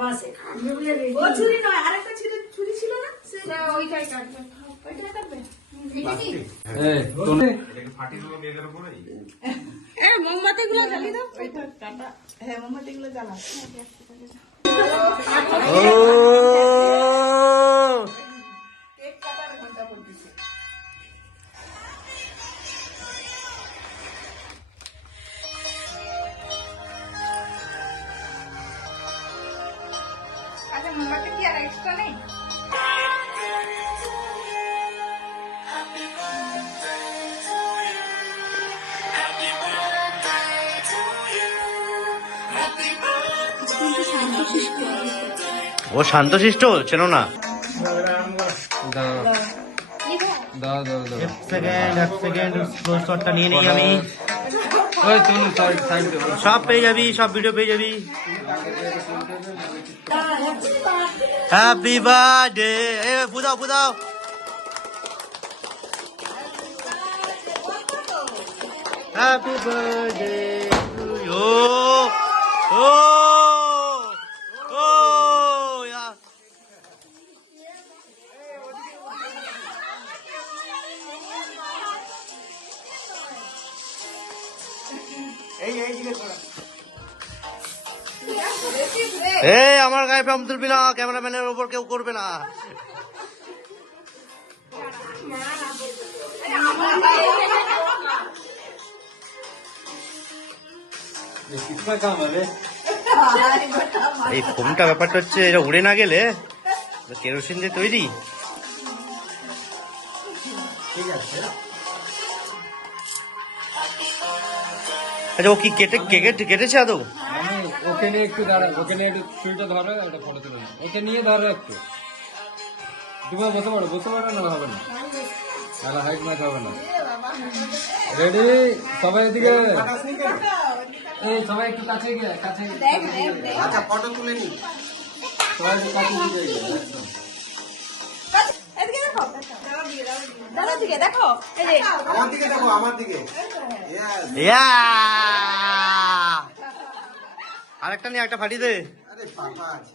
ও ছুরি নয়, আরেকটা ছুরি ছিল না, সেটা ওইটাই কাটবে। ওইটাই কাটবে। মোমবাতি গুলো জ্বালিয়ে দাও। ওইটা কাটা। হ্যাঁ, মোমবাতি গুলো জ্বালা। কেক কাটার ঘন্টা পড়তেছে। আচ্ছা, মোমবাতি কি আর এক্সট্রা নেই? ও শান্তশিষ্ট, চেনো না? এক সেকেন্ড শটটা নিয়ে নেই আমি। সব পেয়ে যাবি, সব ভিডিও পেয়ে যাবি। হ্যাপি বার্থডে, বুঝাও বুঝাও। Happy birthday to you. ও ও ইয়ার, আমার গায়ে ফ্যাম তুলবি না, ক্যামেরাম্যানের ওপর কেউ করবে না। এই ফোমটা ব্যাপারটা হচ্ছে, এটা উড়ে না গেলে কেরোসিন দিয়ে তৈরি। আচ্ছা, ও কি কেটেছে আদৌ? ওকে নিয়ে একটু দাঁড়া, ওকে নিয়ে একটু ছুরিটা ধরো, এটা ফটো তুলে নাও। ওকে নিয়ে ধরো একটু। তুমি বসে পড়ো না, হবে না, তাহলে হাইট ম্যাচ হবে না। রেডি, সবাই এদিকে, এই সবাই একটু কাছে গিয়ে, কাছে আচ্ছা, ফটো তুলে নি। সবাই একটু কাছে গিয়ে একদম। দেখো, আমার দিকে দেখো, আমার দিকে। আরেকটা নিয়ে একটা ফাটিয়ে দে। আরে পাপা আছে।